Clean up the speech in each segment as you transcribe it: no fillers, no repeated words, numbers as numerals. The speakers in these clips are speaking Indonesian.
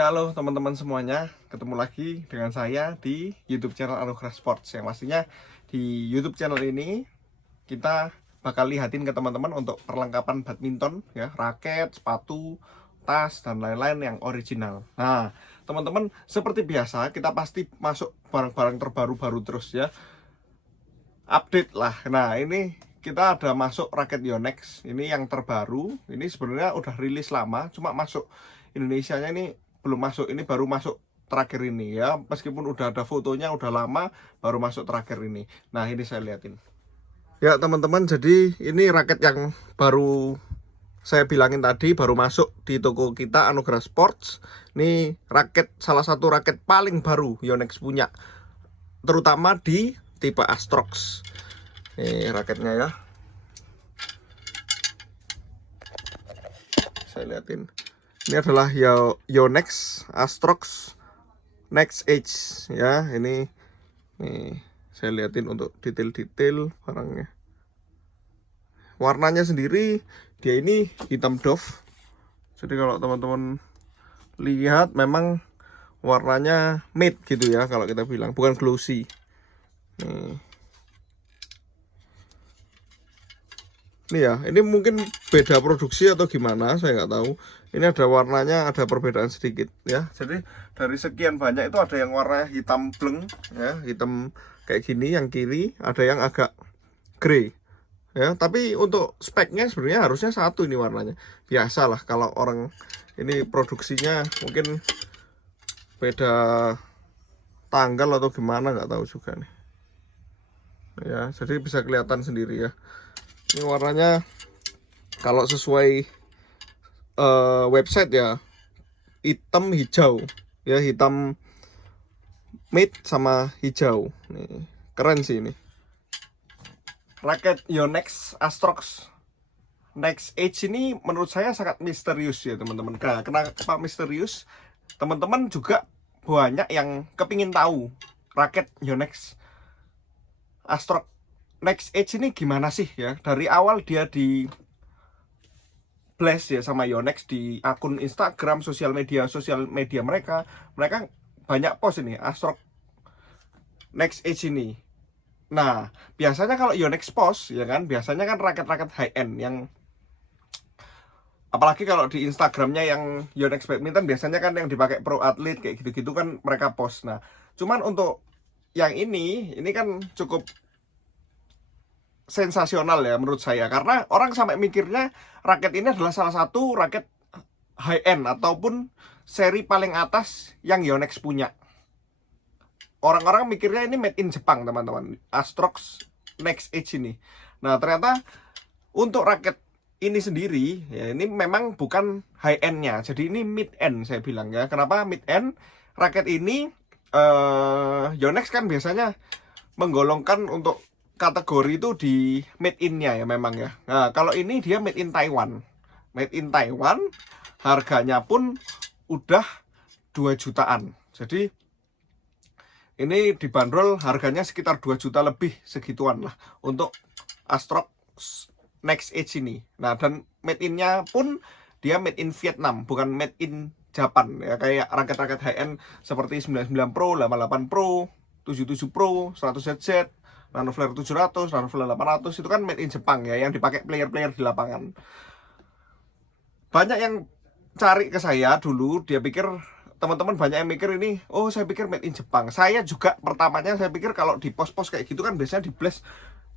Ya halo teman-teman semuanya, ketemu lagi dengan saya di YouTube channel Anugerah Sports. Yang pastinya di YouTube channel ini kita bakal lihatin ke teman-teman untuk perlengkapan badminton ya, raket, sepatu, tas dan lain-lain yang original. Nah, teman-teman seperti biasa kita pasti masuk barang-barang terbaru-baru terus ya. Update lah. Nah, ini kita ada masuk raket Yonex. Ini yang terbaru. Ini sebenarnya udah rilis lama, cuma masuk Indonesianya ini belum masuk. Ini baru masuk terakhir ini ya. Meskipun udah ada fotonya udah lama, baru masuk terakhir ini. Nah, ini saya liatin. Ya, teman-teman, jadi ini raket yang baru saya bilangin tadi, baru masuk di toko kita Anugerah Sports. Ini raket, salah satu raket paling baru Yonex punya, terutama di tipe Astrox. Ini raketnya ya, saya liatin. Ini adalah Yonex Astrox Next Edge ya. Ini nih saya liatin untuk detail-detail barangnya. Warnanya sendiri dia ini hitam doff. Jadi kalau teman-teman lihat memang warnanya matte gitu ya, kalau kita bilang, bukan glossy. Ini ya, ini mungkin beda produksi atau gimana, saya nggak tahu. Ini ada warnanya, ada perbedaan sedikit ya. Jadi dari sekian banyak itu ada yang warna hitam bleng ya, hitam kayak gini yang kiri, ada yang agak grey ya. Tapi untuk speknya sebenarnya harusnya satu ini warnanya. Biasalah kalau orang ini produksinya mungkin beda tanggal atau gimana, nggak tahu juga nih. Ya, jadi bisa kelihatan sendiri ya. Ini warnanya kalau sesuai website ya, hitam hijau ya, hitam matte sama hijau. Nih, keren sih ini. Raket Yonex Astrox Next Edge ini menurut saya sangat misterius ya teman-teman. Nah, kenapa misterius? Teman-teman juga banyak yang kepingin tahu raket Yonex Astrox Next Edge ini gimana sih ya. Dari awal dia di blast ya sama Yonex di akun Instagram, sosial media mereka banyak post ini Astrox Next Edge ini. Nah, biasanya kalau Yonex post ya kan, biasanya kan raket-raket high end yang, apalagi kalau di Instagramnya yang Yonex badminton biasanya kan yang dipakai pro atlet kayak gitu-gitu kan mereka post. Nah, cuman untuk yang ini kan cukup sensasional ya menurut saya, karena orang sampai mikirnya raket ini adalah salah satu raket high end ataupun seri paling atas yang Yonex punya. Orang-orang mikirnya ini made in Jepang teman-teman, Astrox Next Edge ini. Nah, ternyata untuk raket ini sendiri ya, ini memang bukan high end-nya, jadi ini mid end saya bilang ya. Kenapa mid end? Raket ini Yonex kan biasanya menggolongkan untuk kategori itu di made in-nya ya memang ya. Nah, kalau ini dia made in Taiwan. Made in Taiwan, harganya pun udah 2 jutaan. Jadi ini dibanderol harganya sekitar 2 juta lebih, segituan lah untuk Astrox Next Edge ini. Nah, dan made in-nya pun dia made in Vietnam, bukan made in Japan ya, kayak raket-raket high end seperti 99 Pro, 88 Pro, 77 Pro, 100ZZ, Nano Flare 700, Nano Flare 800 itu kan made in Jepang ya, yang dipakai player-player di lapangan. Banyak yang cari ke saya dulu, dia pikir, teman-teman banyak yang mikir ini, oh saya pikir made in Jepang. Saya juga pertamanya saya pikir kalau di pos-pos kayak gitu kan biasanya di blast,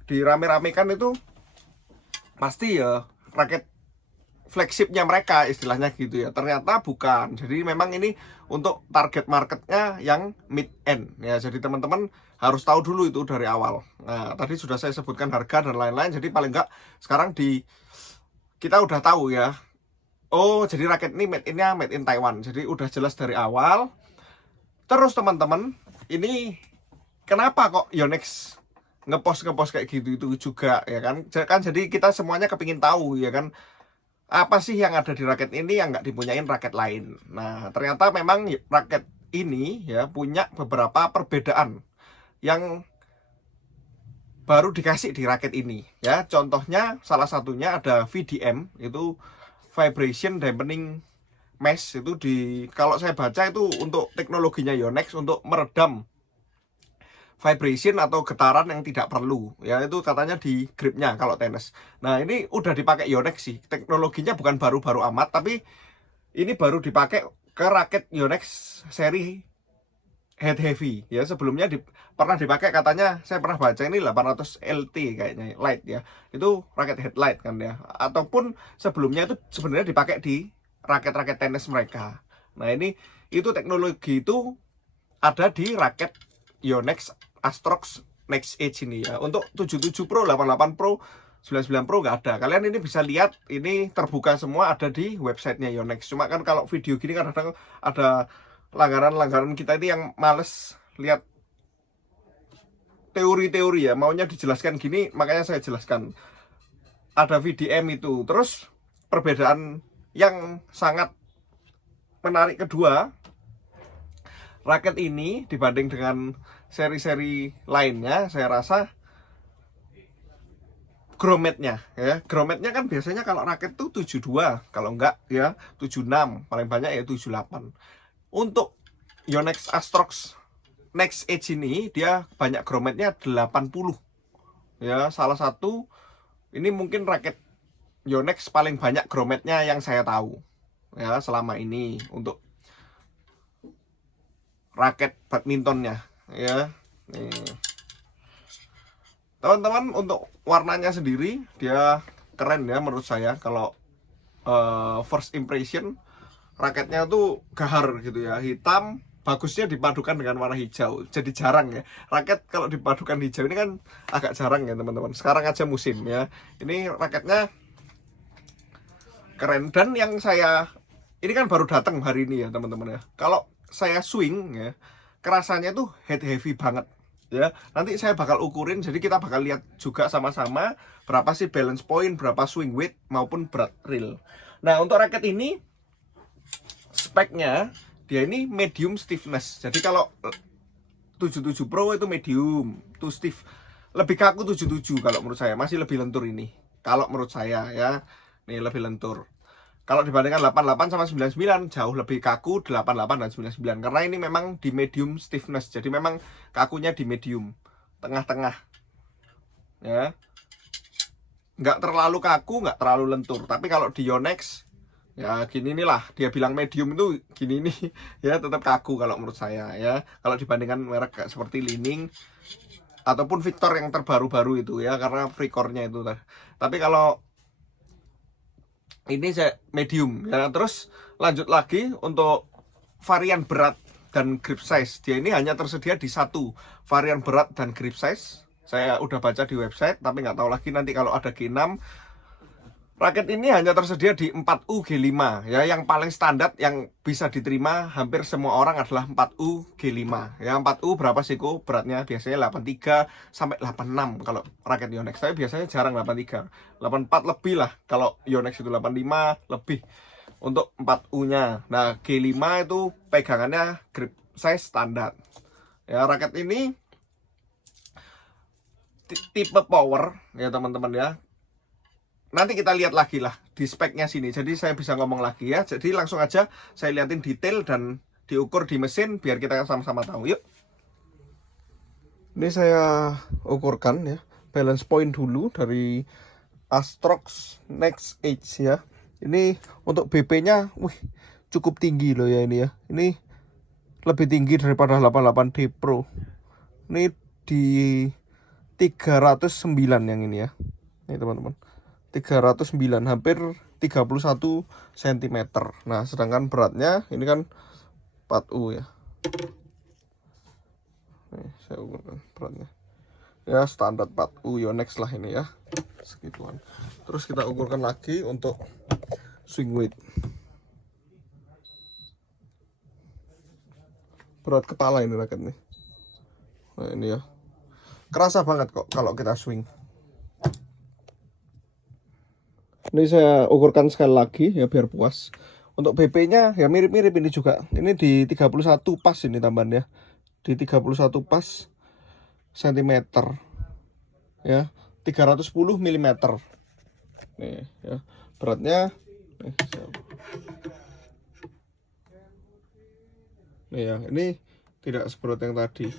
dirame-ramekan itu pasti ya raket flagshipnya mereka istilahnya gitu ya. Ternyata bukan. Jadi memang ini untuk target marketnya yang mid end ya. Jadi teman-teman harus tahu dulu itu dari awal. Nah, tadi sudah saya sebutkan harga dan lain-lain. Jadi paling enggak sekarang kita udah tahu ya. Oh, jadi raket ini made in-nya made in Taiwan. Jadi udah jelas dari awal. Terus teman-teman, ini kenapa kok Yonex ngepost kayak gitu itu juga ya kan? Jadi kita semuanya kepingin tahu ya kan, apa sih yang ada di raket ini yang nggak dipunyain raket lain. Nah, ternyata memang raket ini ya punya beberapa perbedaan yang baru dikasih di raket ini ya. Contohnya salah satunya ada VDM, itu Vibration Dampening mesh itu kalau saya baca itu untuk teknologinya Yonex untuk meredam vibration atau getaran yang tidak perlu ya, itu katanya di gripnya kalau tenis. Nah ini udah dipakai Yonex sih, teknologinya bukan baru-baru amat, tapi ini baru dipakai ke raket Yonex seri head heavy ya. Sebelumnya pernah dipakai, katanya saya pernah baca ini 800 LT kayaknya light ya, itu raket headlight kan ya, ataupun sebelumnya itu sebenarnya dipakai di raket-raket tenis mereka. Nah ini itu teknologi itu ada di raket Yonex Astrox Next Edge ini ya. Untuk 77 Pro, 88 Pro, 99 Pro nggak ada. Kalian ini bisa lihat, ini terbuka semua, ada di websitenya Yonex. Cuma kan kalau video gini kadang-kadang ada langgaran-langgaran kita ini yang males lihat teori-teori ya, maunya dijelaskan gini, makanya saya jelaskan. Ada VDM itu. Terus perbedaan yang sangat menarik kedua, raket ini dibanding dengan seri-seri lainnya, saya rasa grommetnya ya. Grommetnya kan biasanya kalau raket tuh 72, kalau enggak ya 76, paling banyak ya 78. Untuk Yonex Astrox Next Edge ini dia banyak grommetnya 80. Ya, salah satu ini mungkin raket Yonex paling banyak grommetnya yang saya tahu. Ya, selama ini untuk raket badmintonnya ya. Nih. Teman-teman, untuk warnanya sendiri dia keren ya menurut saya. Kalau first impression raketnya tuh gahar gitu ya, hitam, bagusnya dipadukan dengan warna hijau. Jadi jarang ya raket kalau dipadukan hijau, ini kan agak jarang ya teman-teman. Sekarang aja musim ya. Ini raketnya keren, dan yang saya ini kan baru datang hari ini ya teman-teman ya. Kalau saya swing ya, kerasanya tuh head heavy banget ya. Nanti saya bakal ukurin, jadi kita bakal lihat juga sama-sama berapa sih balance point, berapa swing weight maupun berat reel. Nah untuk raket ini speknya dia ini medium stiffness. Jadi kalau 77 Pro itu medium to stiff, lebih kaku 77 kalau menurut saya, masih lebih lentur ini kalau menurut saya ya. Nih lebih lentur. Kalau dibandingkan 88 sama 99 jauh lebih kaku 88 dan 99, karena ini memang di medium stiffness. Jadi memang kakunya di medium, tengah-tengah. Ya. Nggak terlalu kaku, nggak terlalu lentur. Tapi kalau di Yonex ya gini inilah, dia bilang medium itu gini nih ya, tetap kaku kalau menurut saya ya. Kalau dibandingkan merek seperti Li-Ning ataupun Victor yang terbaru-baru itu ya, karena freecore-nya itu. Tapi kalau ini saya medium ya. Terus lanjut lagi untuk varian berat dan grip size, dia ini hanya tersedia di satu varian berat dan grip size. Saya udah baca di website, tapi nggak tahu lagi nanti kalau ada G6. Raket ini hanya tersedia di 4U G5 ya, yang paling standar yang bisa diterima hampir semua orang adalah 4U G5 ya. 4U berapa sih kok beratnya? Biasanya 83 sampai 86 kalau raket Yonex. Tapi biasanya jarang 83, 84 lebih lah. Kalau Yonex itu 85 lebih untuk 4U-nya. Nah, G5 itu pegangannya grip size standar. Ya, raket ini tipe power ya teman-teman ya. Nanti kita lihat lagi lah di speknya sini, jadi saya bisa ngomong lagi ya. Jadi langsung aja saya liatin detail dan diukur di mesin biar kita sama-sama tahu. Yuk. Ini saya ukurkan ya, balance point dulu dari Astrox Next Edge ya. Ini untuk BP-nya, wih, cukup tinggi loh ya ini ya. Ini lebih tinggi daripada 88D Pro. Ini di 309 yang ini ya. Ini teman-teman. 309, hampir 31 cm. Nah sedangkan beratnya ini kan 4U ya. Nih, saya ukurkan beratnya ya, standar 4U Yonex lah ini ya, segituan. Terus kita ukurkan lagi untuk swing weight, berat kepala ini raket nih. Nah ini ya, kerasa banget kok kalau kita swing. Ini saya ukurkan sekali lagi ya biar puas. Untuk BP-nya ya mirip-mirip ini juga. Ini di 31 pas ini tambahannya. Di 31 pas cm. Ya, 310 mm. Nih ya. Beratnya Nih ya, ini tidak seberat yang tadi.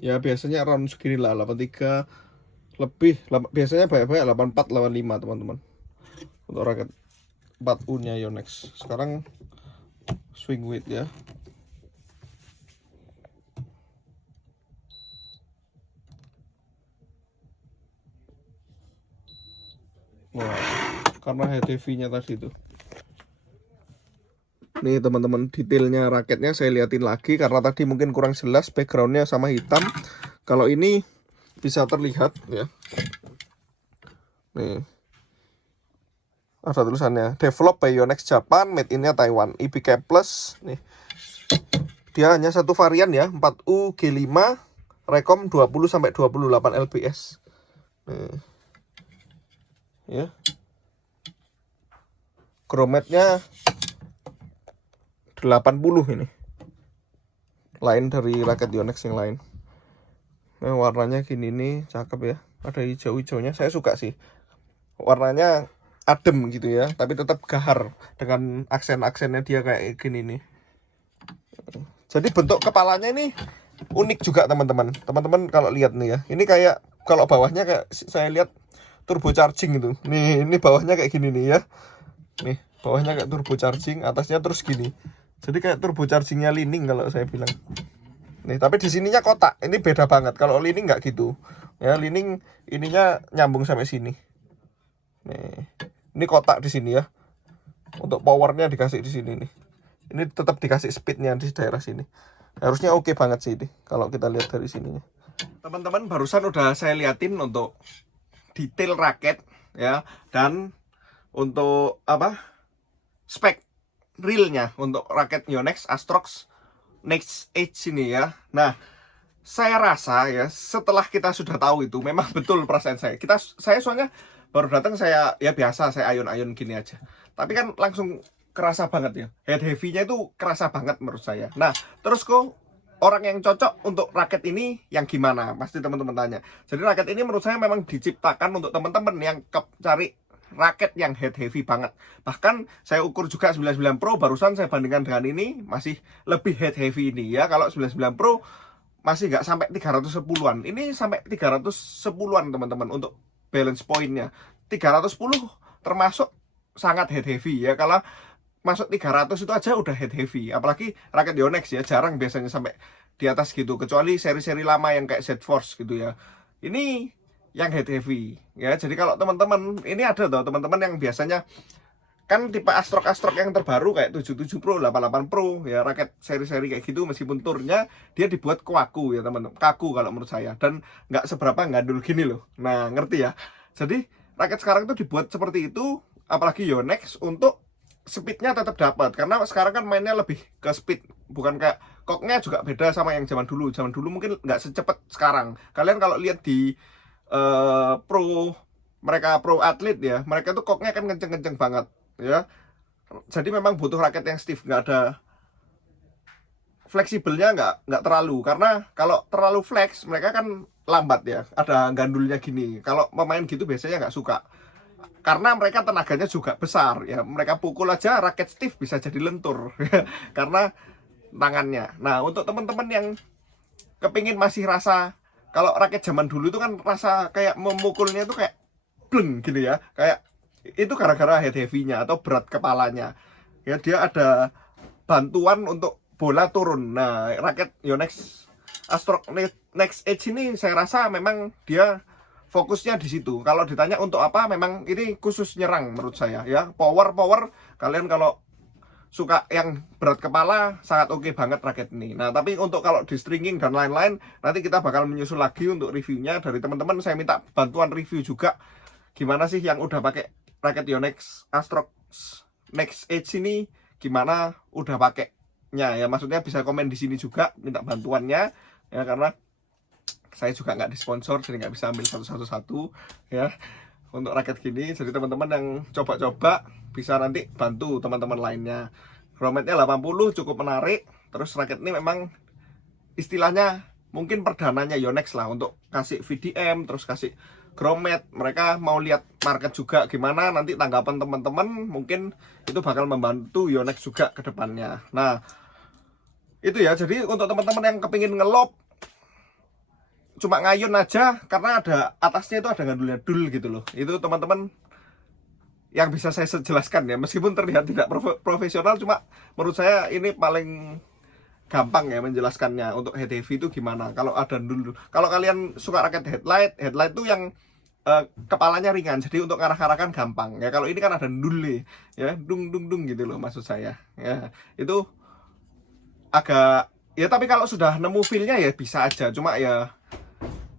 Ya biasanya round segini lah, 83 lebih, biasanya banyak-banyak 84, 85 teman-teman. Untuk raket 4U nya Yonex. Sekarang swing weight ya. Wah, karena head heavy-nya tadi tuh. Nih teman-teman, detailnya raketnya saya liatin lagi karena tadi mungkin kurang jelas backgroundnya sama hitam. Kalau ini bisa terlihat ya. Nih ada tulisannya develop by Yonex Japan, made in-nya Taiwan, IBK Plus. Nih dia hanya satu varian ya, 4U G5 rekom 20 sampai 28 lbs. Nih ya, chromatnya 80 ini, lain dari raket Yonex yang lain. Nah warnanya gini nih, cakep ya, ada hijau-hijaunya, saya suka sih warnanya, adem gitu ya, tapi tetap gahar dengan aksen-aksennya dia kayak gini nih. Jadi bentuk kepalanya ini unik juga teman-teman. Teman-teman kalau lihat nih ya, ini kayak kalau bawahnya kayak saya lihat turbocharging gitu. Nih ini bawahnya kayak gini nih ya. Nih bawahnya kayak turbocharging, atasnya terus gini. Jadi kayak turbochargingnya Li-Ning kalau saya bilang. Nih tapi di sininya kotak. Ini beda banget. Kalau Li-Ning nggak gitu. Ya Li-Ning ininya nyambung sampai sini. Nih ini kotak di sini ya. Untuk powernya dikasih di sini nih. Ini tetap dikasih speednya di daerah sini. Harusnya oke banget sih ini kalau kita lihat dari sininya. Teman-teman barusan udah saya liatin untuk detail raket ya, dan untuk apa spek realnya untuk raket Yonex Astrox Next Edge ini ya. Nah saya rasa ya setelah kita sudah tahu itu memang betul perasaan saya. Saya soalnya baru datang, saya ya biasa saya ayun-ayun gini aja. Tapi kan langsung kerasa banget ya. Head heavy-nya itu kerasa banget menurut saya. Nah, terus kok orang yang cocok untuk raket ini yang gimana? Pasti teman-teman tanya. Jadi raket ini menurut saya memang diciptakan untuk teman-teman yang cari raket yang head heavy banget. Bahkan saya ukur juga 99 Pro, barusan saya bandingkan dengan ini masih lebih head heavy ini ya. Kalau 99 Pro masih nggak sampai 310-an. Ini sampai 310-an teman-teman untuk balance point-nya. 310 termasuk sangat head heavy ya. Kalau masuk 300 itu aja udah head heavy. Apalagi raket Yonex ya, jarang biasanya sampai di atas gitu, kecuali seri-seri lama yang kayak Z-Force gitu ya. Ini yang head heavy ya. Jadi kalau teman-teman ini ada tuh teman-teman yang biasanya kan tipe Astrox yang terbaru kayak 77 Pro, 88 Pro ya, raket seri-seri kayak gitu, meskipun turnya dia dibuat kaku ya teman-teman, kaku kalau menurut saya, dan nggak seberapa gandul gini loh. Nah ngerti ya. Jadi raket sekarang tuh dibuat seperti itu, apalagi Yonex, untuk speednya tetap dapat, karena sekarang kan mainnya lebih ke speed, bukan kayak koknya juga beda sama yang zaman dulu. Zaman dulu mungkin nggak secepat sekarang. Kalian kalau lihat di mereka pro atlet ya, mereka tuh koknya kan kenceng-kenceng banget ya. Jadi memang butuh raket yang stiff, nggak ada fleksibelnya, nggak terlalu, karena kalau terlalu flex mereka kan lambat ya, ada gandulnya gini. Kalau pemain gitu biasanya nggak suka, karena mereka tenaganya juga besar ya, mereka pukul aja raket stiff bisa jadi lentur karena tangannya. Nah untuk teman-teman yang kepingin masih rasa, kalau raket zaman dulu itu kan rasa kayak memukulnya itu kayak bleng gitu ya, kayak itu gara-gara head heavy-nya atau berat kepalanya ya, dia ada bantuan untuk bola turun. Nah raket Yonex Astrox Next Edge ini saya rasa memang dia fokusnya di situ. Kalau ditanya untuk apa, memang ini khusus nyerang menurut saya ya. Power kalian kalau suka yang berat kepala sangat oke banget raket ini. Nah tapi untuk kalau di stringing dan lain-lain, nanti kita bakal menyusul lagi untuk reviewnya dari teman-teman. Saya minta bantuan review juga, gimana sih yang udah pakai raket Yonex Astrox Next Edge ini, gimana udah pakainya ya. Maksudnya bisa komen di sini juga, minta bantuannya ya, karena saya juga nggak disponsor, jadi nggak bisa ambil satu-satu ya untuk raket gini. Jadi teman-teman yang coba-coba bisa nanti bantu teman-teman lainnya. Chromatnya 80 cukup menarik. Terus raket ini memang istilahnya mungkin perdananya Yonex lah untuk kasih VDM, terus kasih Grommet, mereka mau lihat market juga gimana, nanti tanggapan teman-teman mungkin itu bakal membantu Yonex juga ke depannya. Nah, itu ya, jadi untuk teman-teman yang kepingin ngelop cuma ngayun aja karena ada atasnya itu ada gandul-gandul gitu loh, itu teman-teman yang bisa saya jelaskan ya, meskipun terlihat tidak profesional, cuma menurut saya ini paling gampang ya menjelaskannya untuk head heavy itu gimana. Kalau ada dulu, kalau kalian suka raket headlight itu yang kepalanya ringan, jadi untuk ngarah-ngarahkan gampang ya. Kalau ini kan ada dulu ya, dung dung dung gitu loh maksud saya ya, itu agak ya, tapi kalau sudah nemu feelnya ya bisa aja, cuma ya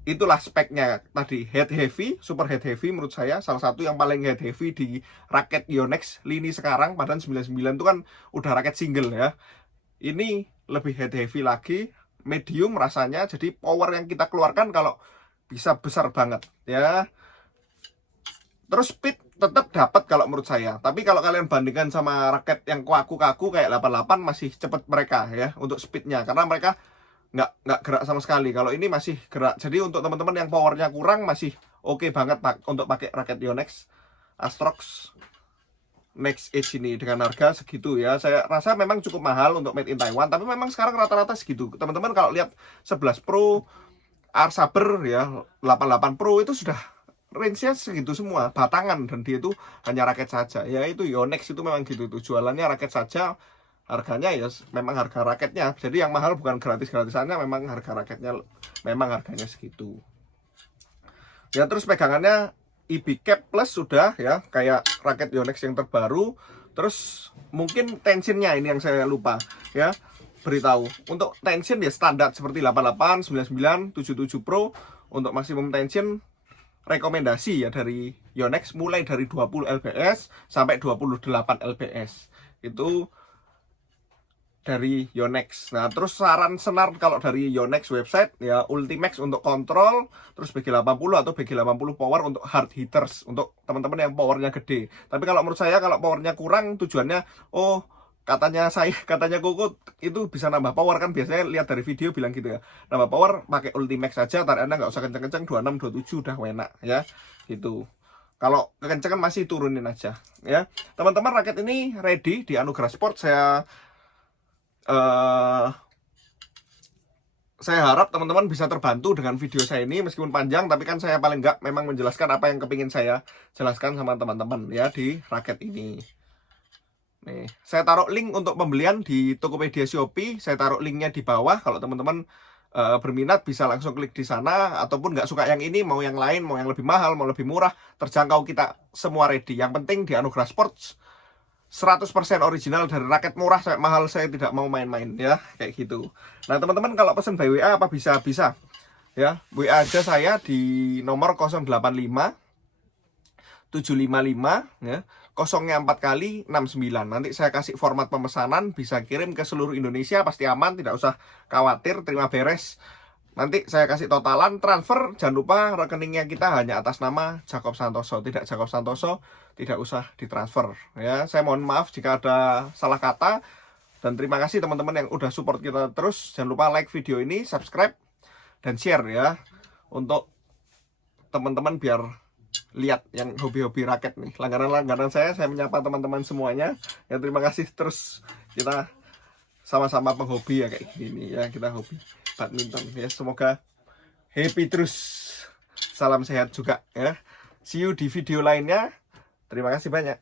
itulah speknya tadi, head heavy, super head heavy menurut saya salah satu yang paling head heavy di raket Yonex lini sekarang. Padahal 99 itu kan udah raket single ya, ini lebih head heavy lagi, medium rasanya, jadi power yang kita keluarkan kalau bisa besar banget ya. Terus speed tetap dapat kalau menurut saya, tapi kalau kalian bandingkan sama raket yang kaku-kaku kayak 88 masih cepet mereka ya untuk speednya, karena mereka nggak gerak sama sekali. Kalau ini masih gerak, jadi untuk teman-teman yang powernya kurang masih oke banget untuk pakai raket Yonex Astrox Next Edge ini dengan harga segitu ya. Saya rasa memang cukup mahal untuk made in Taiwan, tapi memang sekarang rata-rata segitu. Teman-teman kalau lihat 11 Pro, R-Saber ya, 88 Pro itu sudah range-nya segitu semua, batangan, dan dia itu hanya raket saja. Ya itu Yonex itu memang gitu tuh, jualannya raket saja. Harganya ya memang harga raketnya, jadi yang mahal bukan gratis-gratisannya, memang harga raketnya memang harganya segitu ya. Terus pegangannya EB Cap Plus sudah ya, kayak raket Yonex yang terbaru. Terus mungkin tensionnya ini yang saya lupa ya beritahu. Untuk tension ya standar seperti 88, 99, 77 Pro. Untuk maksimum tension rekomendasi ya dari Yonex mulai dari 20 lbs sampai 28 lbs itu dari Yonex. Nah, terus saran senar kalau dari Yonex website ya, Ultimax untuk kontrol, terus BG80 atau BG80 power untuk hard hitters, untuk teman-teman yang powernya gede. Tapi kalau menurut saya kalau powernya kurang, tujuannya katanya Koko itu bisa nambah power, kan biasanya lihat dari video bilang gitu ya, nambah power pakai Ultimax saja, tariannya nggak usah kenceng-kenceng, 26 27 udah enak ya gitu. Kalau kekencengan masih turunin aja ya. Teman-teman, raket ini ready di Anugerah Sport. Saya harap teman-teman bisa terbantu dengan video saya ini, meskipun panjang, tapi kan saya paling nggak memang menjelaskan apa yang kepingin saya jelaskan sama teman-teman ya di raket ini. Nih, saya taruh link untuk pembelian di Tokopedia Shopee, saya taruh linknya di bawah. Kalau teman-teman berminat bisa langsung klik di sana, ataupun nggak suka yang ini, mau yang lain, mau yang lebih mahal, mau lebih murah, terjangkau, kita semua ready. Yang penting di Anugerah Sports 100% original, dari raket murah sampai mahal, saya tidak mau main-main ya, kayak gitu. Nah teman-teman, kalau pesan by WA apa bisa ya, WA aja saya di nomor 085 755 ya, kosongnya 4 kali 69. Nanti saya kasih format pemesanan, bisa kirim ke seluruh Indonesia, pasti aman, tidak usah khawatir, terima beres. Nanti saya kasih totalan, transfer, jangan lupa rekeningnya kita hanya atas nama Jacob Santoso, tidak Jacob Santoso, tidak usah ditransfer ya. Saya mohon maaf jika ada salah kata, dan terima kasih teman-teman yang udah support kita terus. Jangan lupa like video ini, subscribe, dan share ya, untuk teman-teman biar lihat yang hobi-hobi raket nih, langganan-langganan saya menyapa teman-teman semuanya ya. Terima kasih, terus kita sama-sama penghobi ya kayak gini ya, kita hobi badminton ya. Semoga happy terus, salam sehat juga ya. See you di video lainnya, terima kasih banyak.